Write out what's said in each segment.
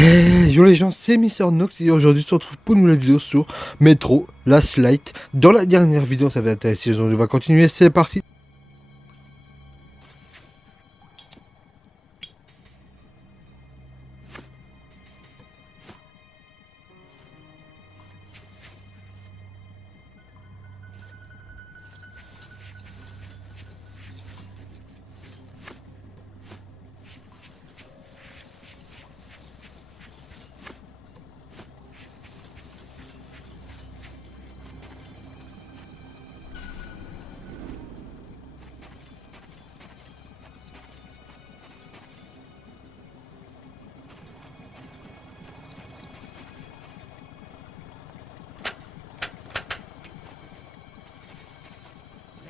Hey, yo les gens, c'est Mister Nox et aujourd'hui on se retrouve pour une nouvelle vidéo sur Metro Last Light. Dans la dernière vidéo ça va intéresser les gens, on va continuer, c'est parti.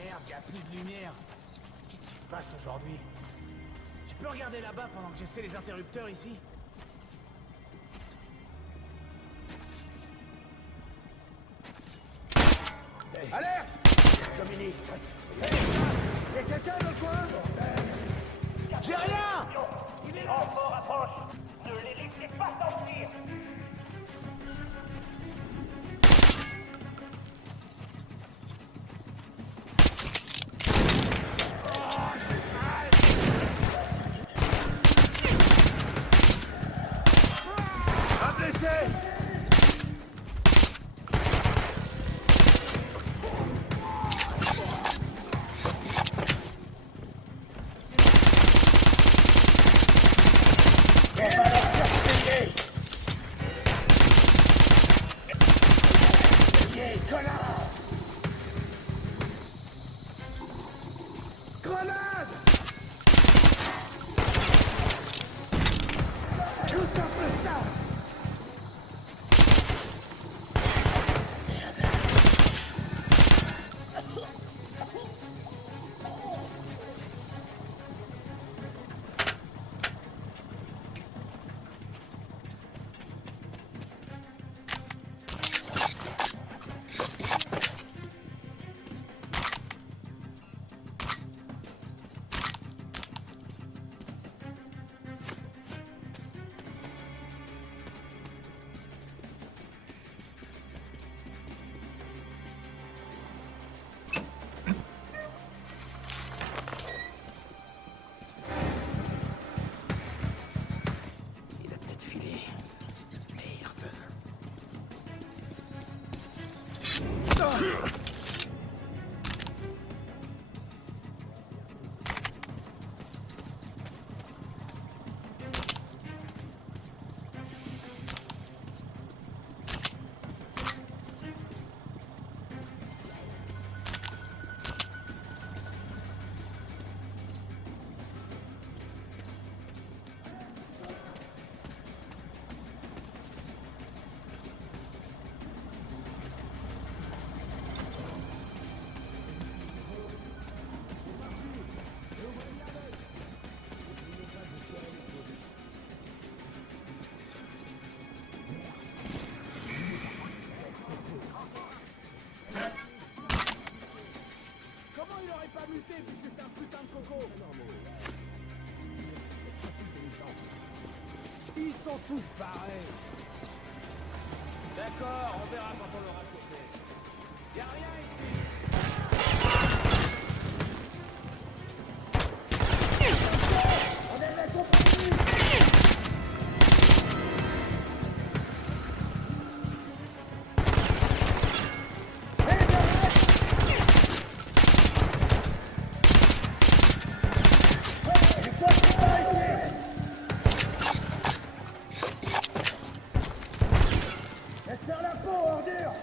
Merde, y a plus de lumière. Qu'est-ce qui se passe aujourd'hui? Tu peux regarder là-bas pendant que j'essaie les interrupteurs ici? Hey. Alerte! Dominique! Hey! Y'a quelqu'un dans le coin? J'ai rien! Les renforts approchent! Ne les laissez pas sortir! Un blessé! Grenade! Tout simple ça! Il a peut-être filé. Merde. Comment il aurait pas muté puisque c'est un putain de coco? Ils sont tous pareils. D'accord, on verra quand on l'aura chopé. Y'a rien ici. On est la compagnie. Laisse faire la peau, ordure!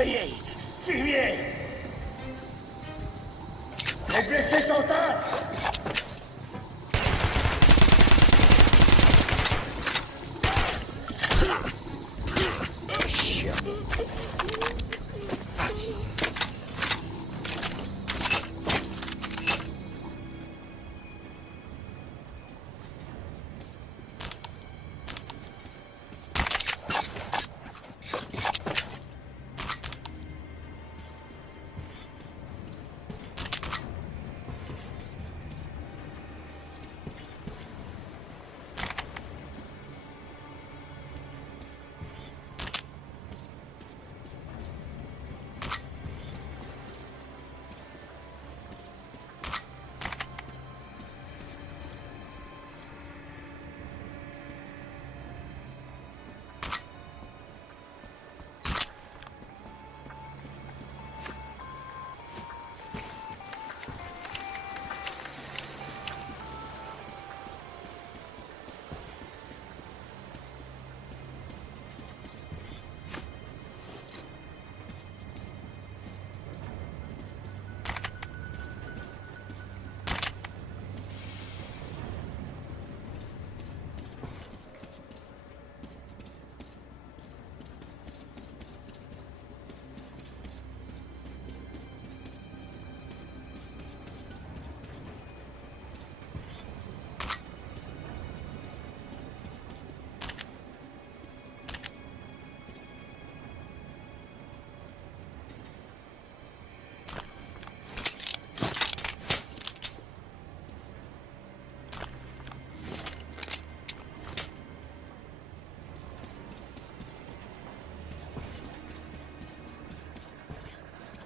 Veuillez, fuyez. Les blessés sont tas.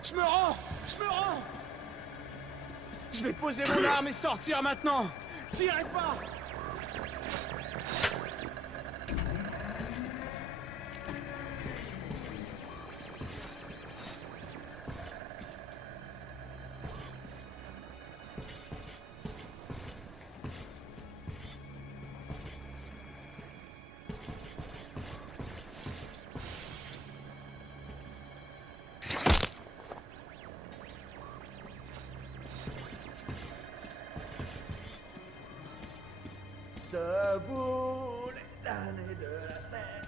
Je me rends! Je me rends! Je vais poser mon arme et sortir maintenant! Tirez pas! Debout, les damnés de la terre.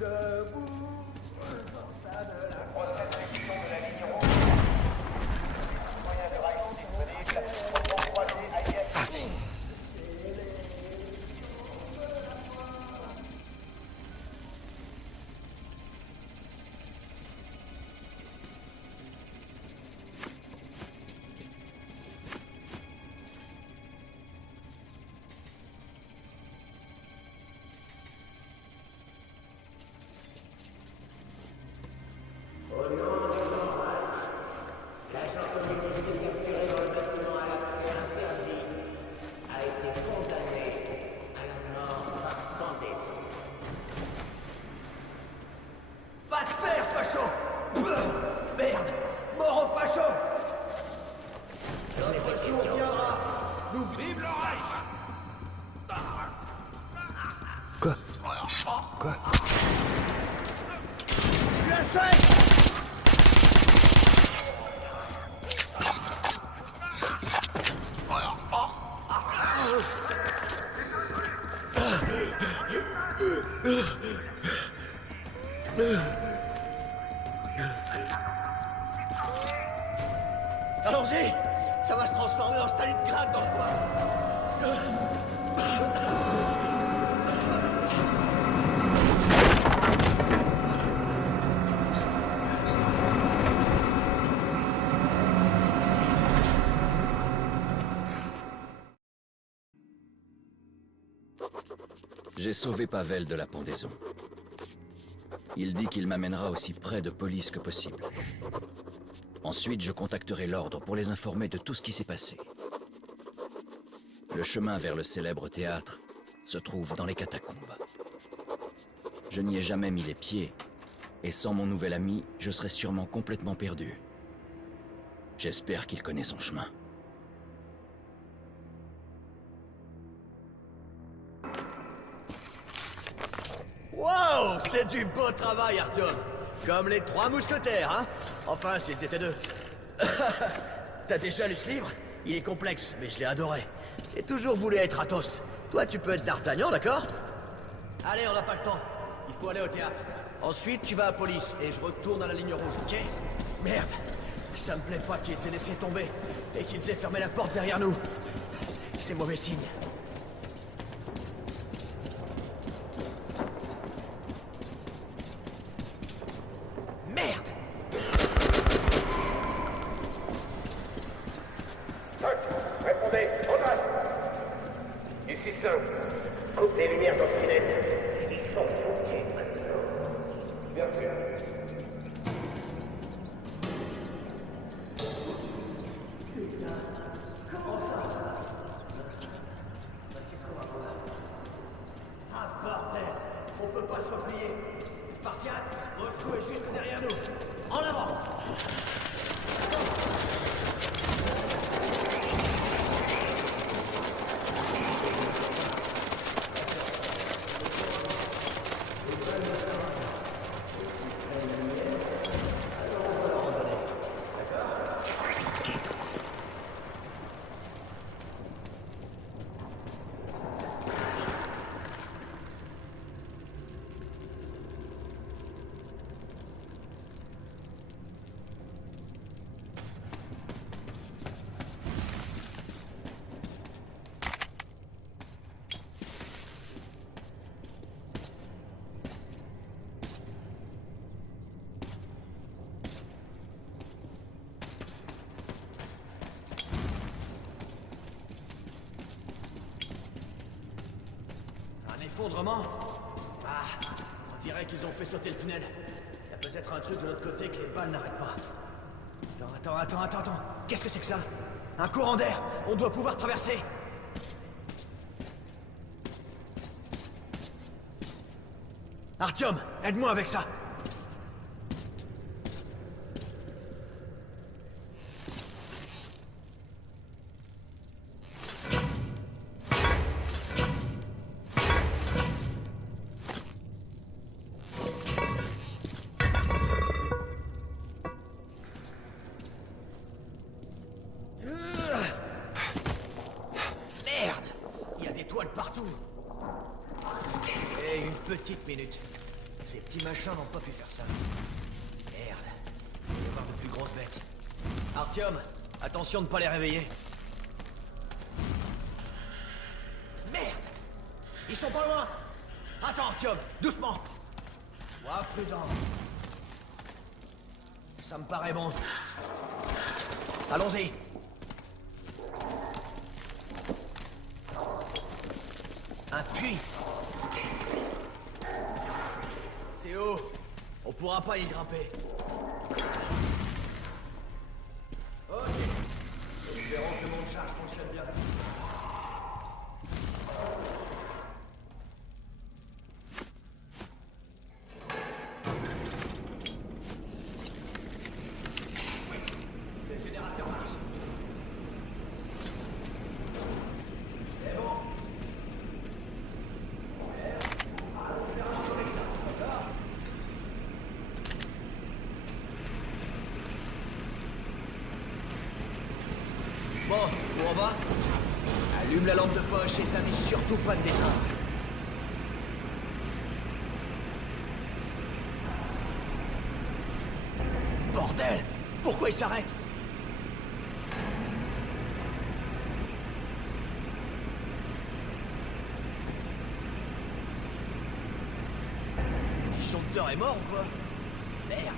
Debout, forçat de la Prochaine section de la ligne rouge. Moyen de rail disponible. Pour croiser ailleurs. Va te faire, facho! Merde! Mort au facho! Notre jour viendra! Nous vive le Reich! Quoi? Le sais! Allons-y! Ça va se transformer en Stalingrad dans le coin! J'ai sauvé Pavel de la pendaison. Il dit qu'il m'amènera aussi près de police que possible. Ensuite, je contacterai l'ordre pour les informer de tout ce qui s'est passé. Le chemin vers le célèbre théâtre se trouve dans les catacombes. Je n'y ai jamais mis les pieds, et sans mon nouvel ami, je serais sûrement complètement perdu. J'espère qu'il connaît son chemin. Wow! C'est du beau travail, Artyom! Comme les 3 mousquetaires, hein? Enfin, s'ils étaient 2. T'as déjà lu ce livre? Il est complexe, mais je l'ai adoré. J'ai toujours voulu être Athos. Toi, tu peux être D'Artagnan, d'accord? Allez, on n'a pas le temps. Il faut aller au théâtre. Ensuite, tu vas à police, et je retourne à la ligne rouge, ok? Merde. Ça me plaît pas qu'ils aient laissé tomber, et qu'ils aient fermé la porte derrière nous. C'est mauvais signe. Merde! Répondez, en face. Ici 5. Coupe les lumières dans ce tunnel. Ils sont foutiers. Bien sûr. Ah, bordel! On peut pas se replier. Spartiate, Moscou est juste derrière nous. En avant! Un effondrement? Ah, on dirait qu'ils ont fait sauter le tunnel. Il y a peut-être un truc de l'autre côté que les balles n'arrêtent pas. Attends. Qu'est-ce que c'est que ça? Un courant d'air! On doit pouvoir traverser! Artyom, aide-moi avec ça! Merde! Il y a des toiles partout! Et une petite minute. Ces petits machins n'ont pas pu faire ça. Merde. Il va y avoir de plus grosses bêtes. Artyom, attention de ne pas les réveiller. Merde! Ils sont pas loin! Attends, Artyom, doucement! Sois prudent. Ça me paraît bon. Allons-y! Un puits! C'est haut! On pourra pas y grimper. Ok. Espérons que mon charge fonctionne bien. Le générateur marche. C'est bon. Bon, où on va? Allume la lampe de poche et t'avis surtout pas de l'éteindre. Bordel! Pourquoi il s'arrête? Le disjoncteur est mort ou quoi? Merde!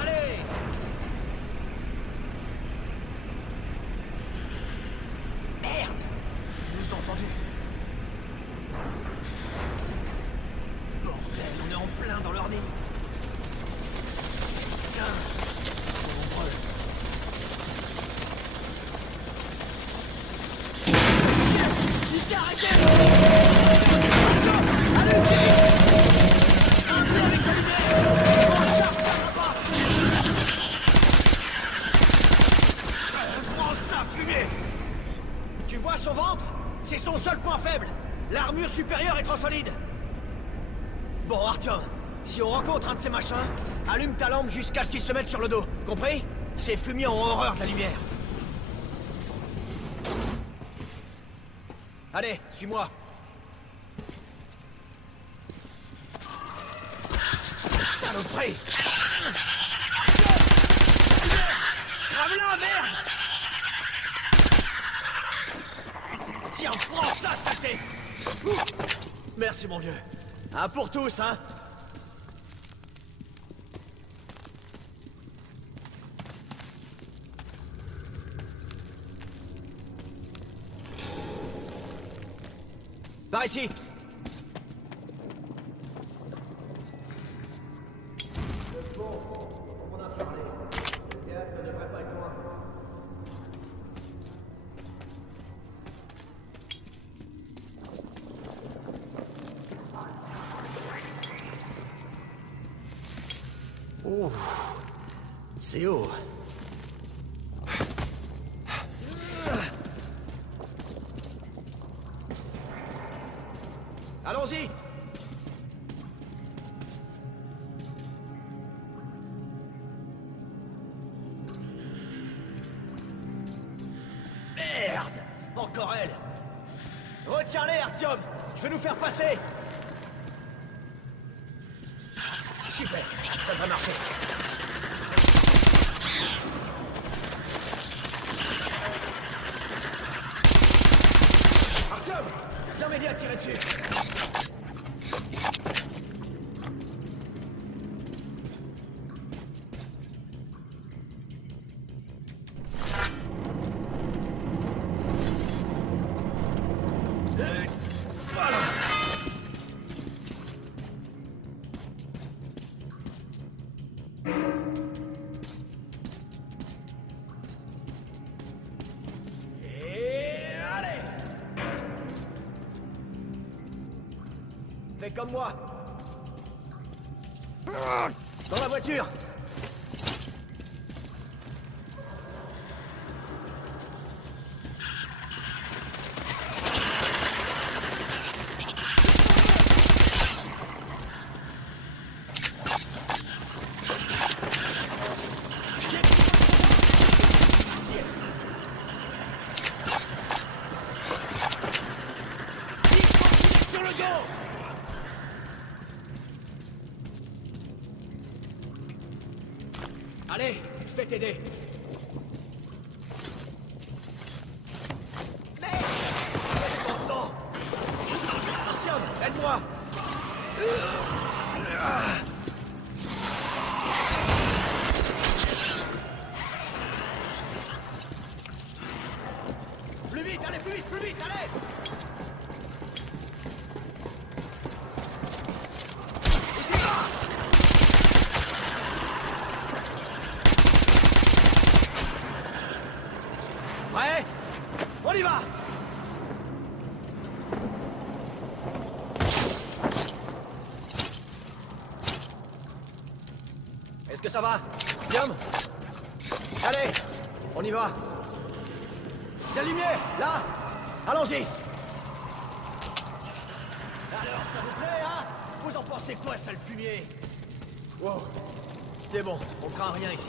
Allez! Merde! Ils nous ont entendus. Bordel, on est en plein dans leur nid. Putain! Ils sont nombreux. Il s'est arrêté! Allez, vite! Un peu avec ta lumière! On charge pas! Prends ça, fumée! Tu vois son ventre? C'est son seul point faible. L'armure supérieure est trop solide. Bon, Artyom, Si on rencontre un de ces machins, allume ta lampe jusqu'à ce qu'ils se mettent sur le dos. Compris? Ces fumiers ont horreur de la lumière. Allez, suis-moi. Saloperie! Crame-la, merde! Tiens, prends ça, saleté! Merci, mon vieux. Un pour tous, hein? Par ici! Oh, c'est haut. Allons-y. Merde! Encore elle! Retiens-les, Artyom! Je vais nous faire passer! Super! Ça devrait marcher! Artyom! Viens m'aider à tirer dessus! Fais comme moi. Dans la voiture. Sur le dos. Allez, je vais t'aider. Merde! Laisse ton temps. Artyom, aide-moi. Plus vite, allez, plus vite, allez! Ouais, on y va! Est-ce que ça va? Guillaume? Allez, on y va! La lumière, là! Allons-y! Alors, ça vous plaît, hein? Vous en pensez quoi, sale fumier? Wow, c'est bon, on craint rien ici.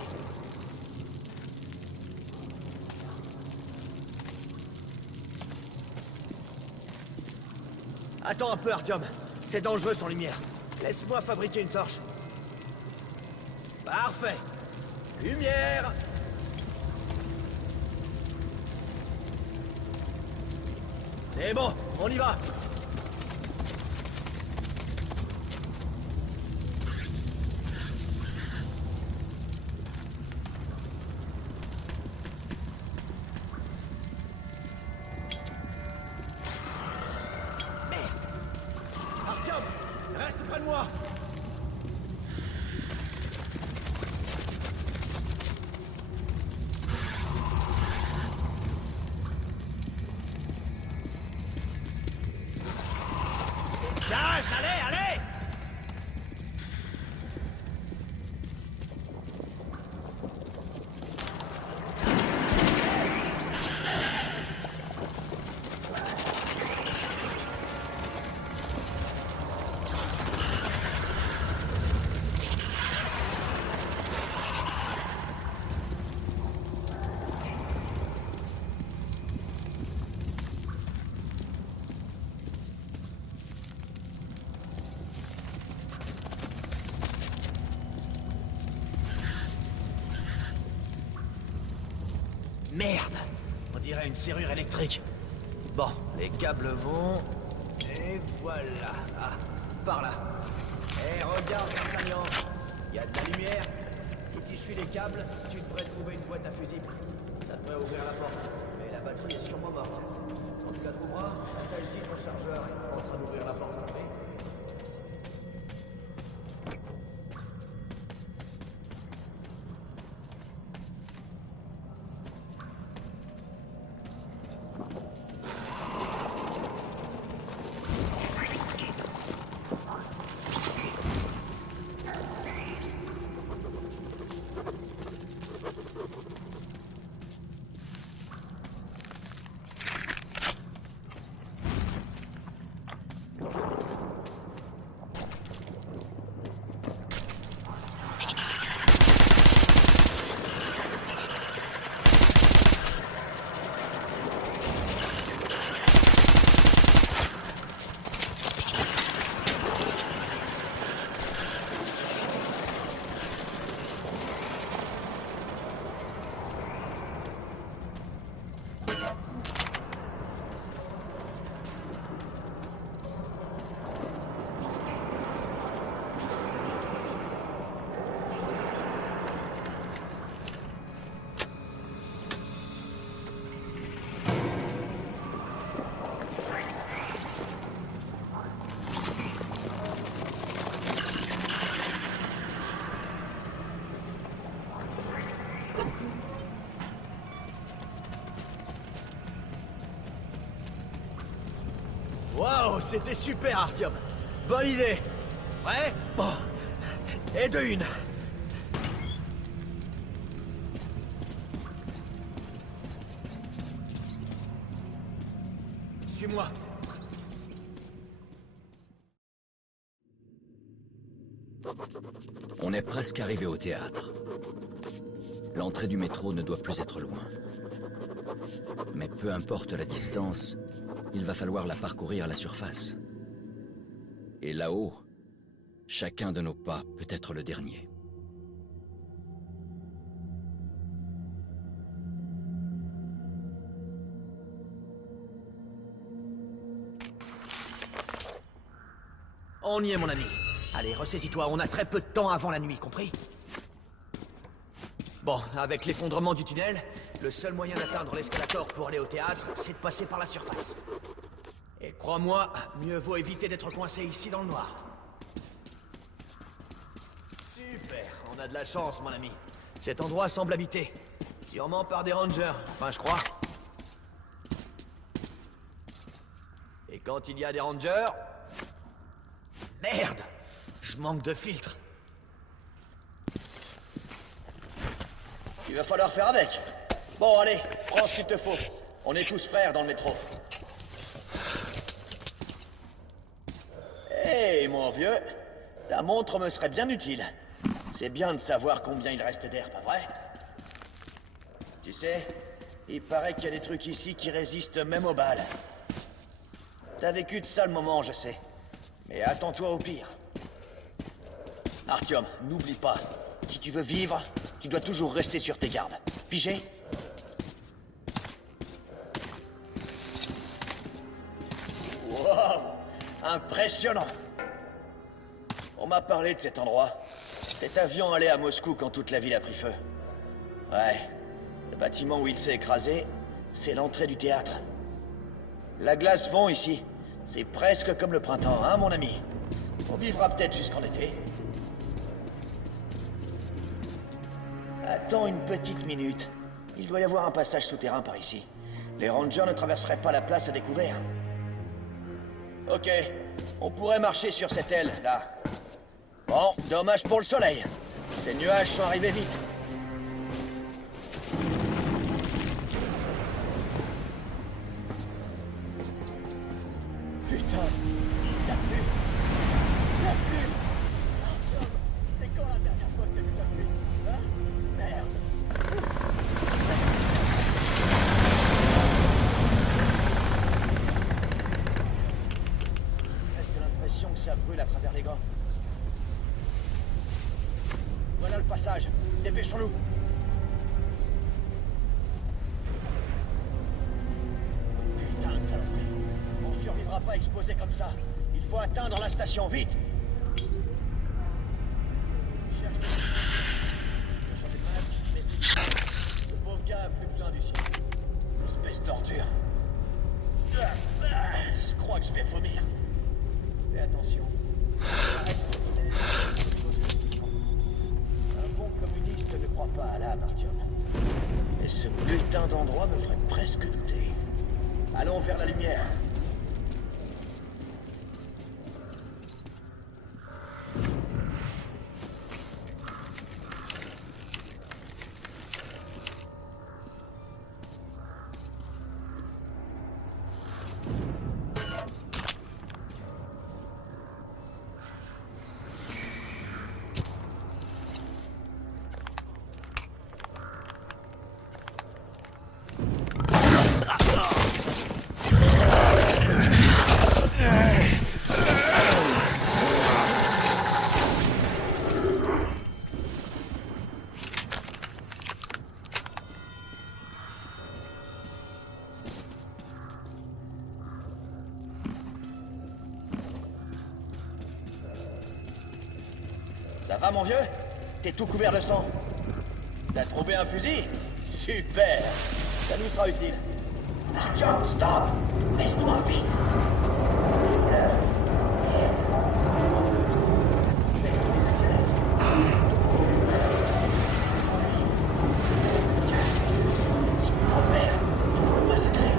Attends un peu, Artyom. C'est dangereux sans lumière. Laisse-moi fabriquer une torche. Parfait. Lumière. C'est bon, on y va. Artyom, reste près de moi. Dégage, allez, allez! Merde! On dirait une serrure électrique. Bon, les câbles vont... Et voilà. Ah, par là. Eh, regarde, D'Artagnan. Il y a de la lumière. Si tu suis les câbles, tu devrais trouver une boîte à fusible. Ça devrait ouvrir la porte. Mais la batterie est sûrement morte. Quand tu la trouveras, attache vite le chargeur et on train d'ouvrir la porte. Ok? Waouh, c'était super, Artyom. Bonne idée. Ouais? Bon. Et de une. Suis-moi. On est presque arrivé au théâtre. L'entrée du métro ne doit plus être loin. Mais peu importe la distance, il va falloir la parcourir à la surface. Et là-haut, chacun de nos pas peut être le dernier. On y est, mon ami. Allez, ressaisis-toi, on a très peu de temps avant la nuit, compris? Bon, avec l'effondrement du tunnel, le seul moyen d'atteindre l'escalator pour aller au théâtre, c'est de passer par la surface. Et crois-moi, mieux vaut éviter d'être coincé ici dans le noir. Super, on a de la chance, mon ami. Cet endroit semble habité. Sûrement par des rangers, enfin je crois. Et quand il y a des rangers... Merde! Je manque de filtre. Il va falloir faire avec. Bon, allez, prends ce qu'il te faut. On est tous frères dans le métro. Hé, mon vieux, ta montre me serait bien utile. C'est bien de savoir combien il reste d'air, pas vrai? Tu sais, il paraît qu'il y a des trucs ici qui résistent même aux balles. T'as vécu de sales moments, je sais. Mais attends-toi au pire. Artyom, n'oublie pas, si tu veux vivre, tu dois toujours rester sur tes gardes. Pigé? Wow! Impressionnant! On m'a parlé de cet endroit. Cet avion allait à Moscou quand toute la ville a pris feu. Ouais, le bâtiment où il s'est écrasé, c'est l'entrée du théâtre. La glace fond ici. C'est presque comme le printemps, hein, mon ami? On vivra peut-être jusqu'en été. Attends une petite minute. Il doit y avoir un passage souterrain par ici. Les rangers ne traverseraient pas la place à découvert. Ok, on pourrait marcher sur cette aile, là. Bon, dommage pour le soleil. Ces nuages sont arrivés vite. Putain, il a plu. Il a plu. Artyom, c'est quand la dernière fois que t'as vu la pluie? Hein? Merde. J'ai presque l'impression que ça brûle à travers les gants. Voilà le passage. Dépêchons-nous. pas exploser comme ça. Il faut atteindre la station, vite. Cherche le pauvre gars a plus besoin du ciel. Espèce d'ordure. Je crois que je vais vomir. Fais attention. Un bon communiste ne croit pas à l'âme, Artyom. Et ce putain d'endroit me ferait presque douter. Allons vers la lumière. Ça va, mon vieux? T'es tout couvert de sang. T'as trouvé un fusil? Super! Ça nous sera utile. Artyom, stop! Laisse-moi vite! Si on repère, on peut massacrer.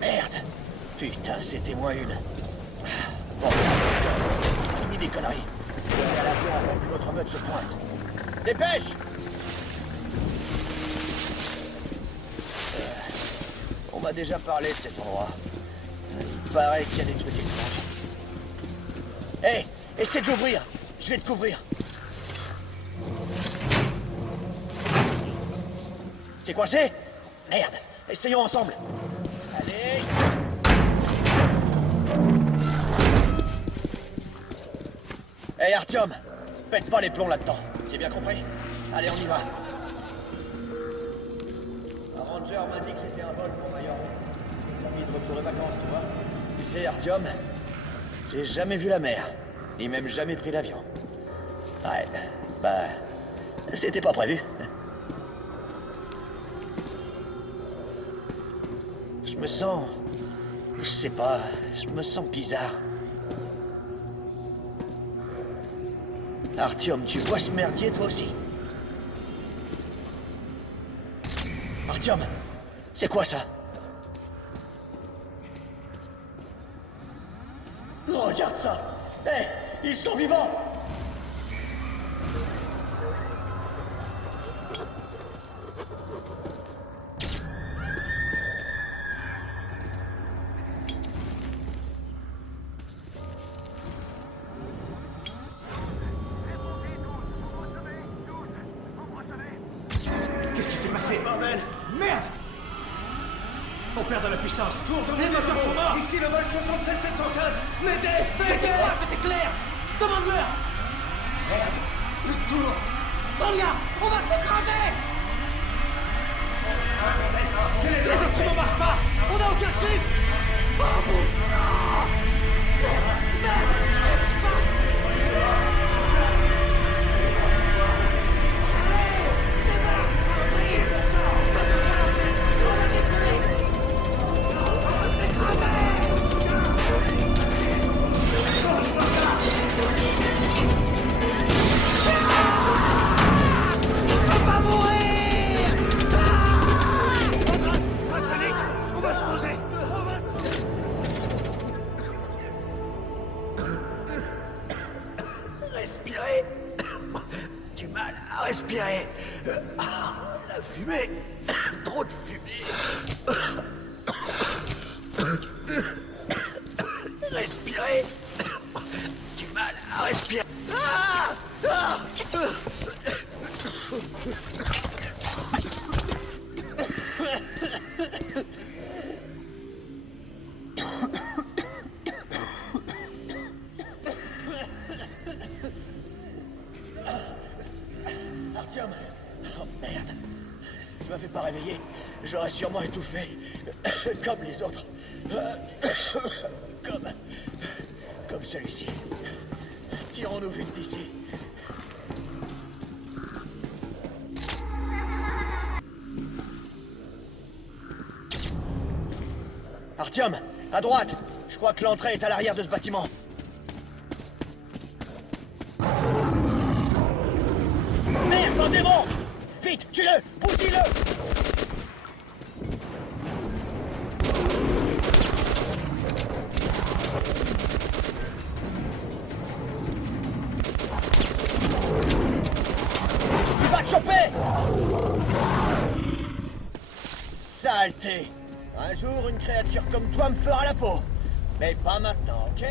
Merde! Putain, c'était moins une. Bon, fini des conneries. On est à l'avion avant que notre meute se pointe. Dépêche! On m'a déjà parlé de cet endroit. Il paraît qu'il y a des trucs étranges. Hé! Essaie de l'ouvrir! Je vais te couvrir. C'est coincé? Merde! Essayons ensemble. Allez! Hé Artyom, pète pas les plombs là-dedans, c'est bien compris? Allez, on y va. Un ranger m'a dit que c'était un vol pour Major. Famille de retour de vacances, tu vois. Tu sais, Artyom, j'ai jamais vu la mer, ni même jamais pris l'avion. Ouais, bah, c'était pas prévu. Je me sens... Je sais pas, je me sens bizarre. Artyom, tu vois ce merdier toi aussi? Artyom, c'est quoi ça? Oh, regarde ça! Hé, ils sont vivants! Qu'est-ce qui s'est passé, bordel? Merde! On perd de la puissance. Les moteurs sont morts. Ici le vol 76715. M'aidez! C'était quoi? C'était clair. Demande-leur. Merde. Plus de tour. Tonya, on va s'écraser. Les instruments marchent pas. On n'a aucun chiffre. Oh mon sang! Merde! Merde! Qu'est-ce qui se passe? Respirer. Du mal à respirer. La fumée. Trop de fumée. Respirer. Du mal à respirer. Artyom, Tu m'avais pas réveillé, j'aurais sûrement étouffé. Comme les autres. Comme celui-ci. Tirons-nous vite d'ici. Artyom, à droite. Je crois que l'entrée est à l'arrière de ce bâtiment. Merde, un démon! Vite, tue-le! Bousille-le! Il va te choper! Saleté! Un jour, une créature comme toi me fera la peau. Mais pas maintenant, ok?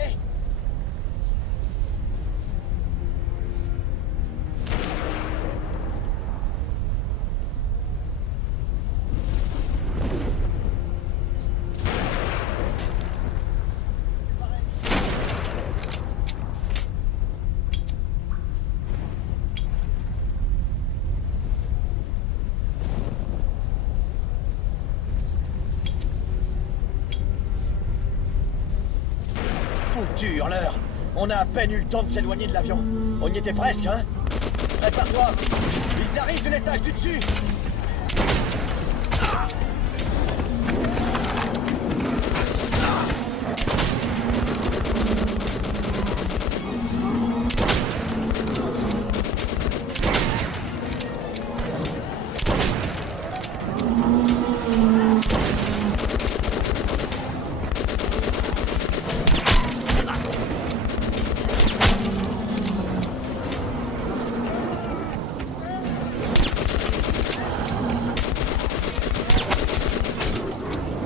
Foutu hurleur! On a à peine eu le temps de s'éloigner de l'avion. On y était presque, hein? Prépare-toi! Ils arrivent de l'étage du dessus!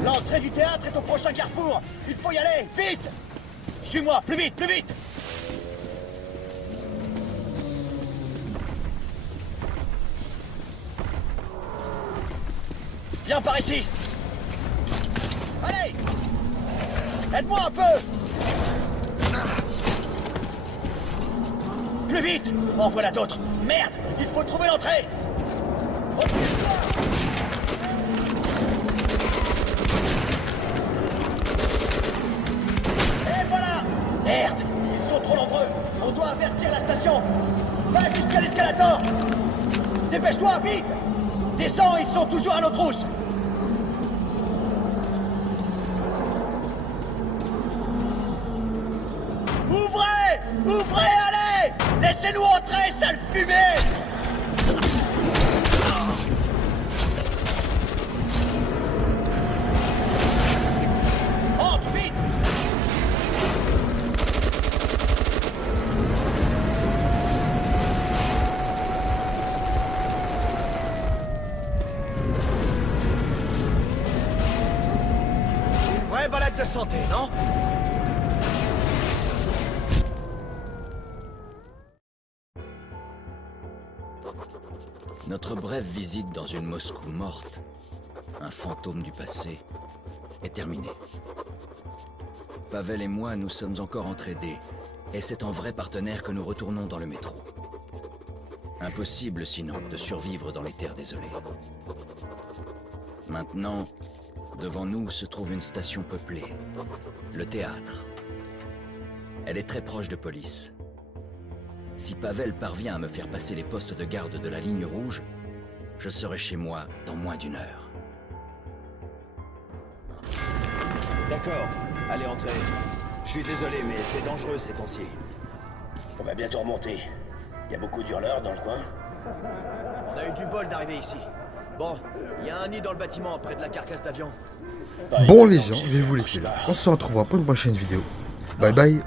L'entrée du théâtre est au prochain carrefour. Il faut y aller, vite! Suis-moi, plus vite, plus vite! Viens par ici! Allez! Aide-moi un peu! Plus vite! En voilà d'autres! Merde! Il faut trouver l'entrée! Merde! Ils sont trop nombreux! On doit avertir la station! Va jusqu'à l'escalator! Dépêche-toi, vite! Descends, ils sont toujours à nos trousses! Ouvrez! Ouvrez, allez! Laissez-nous entrer, sale fumée! Entre, vite! Vraie balade de santé, non? Notre brève visite dans une Moscou morte, un fantôme du passé, est terminée. Pavel et moi, nous sommes encore entraînés, et c'est en vrai partenaire que nous retournons dans le métro. Impossible, sinon, de survivre dans les terres désolées. Maintenant, devant nous se trouve une station peuplée, le théâtre. Elle est très proche de police. Si Pavel parvient à me faire passer les postes de garde de la ligne rouge, je serai chez moi dans moins d'1 heure. D'accord, allez entrez. Je suis désolé, mais c'est dangereux ces temps-ci. On va bientôt remonter. Il y a beaucoup d'hurleurs dans le coin. On a eu du bol d'arriver ici. Bon, il y a un nid dans le bâtiment près de la carcasse d'avion. Bon les gens, je vais vous laisser là. On se retrouvera pour une prochaine vidéo. Bye bye.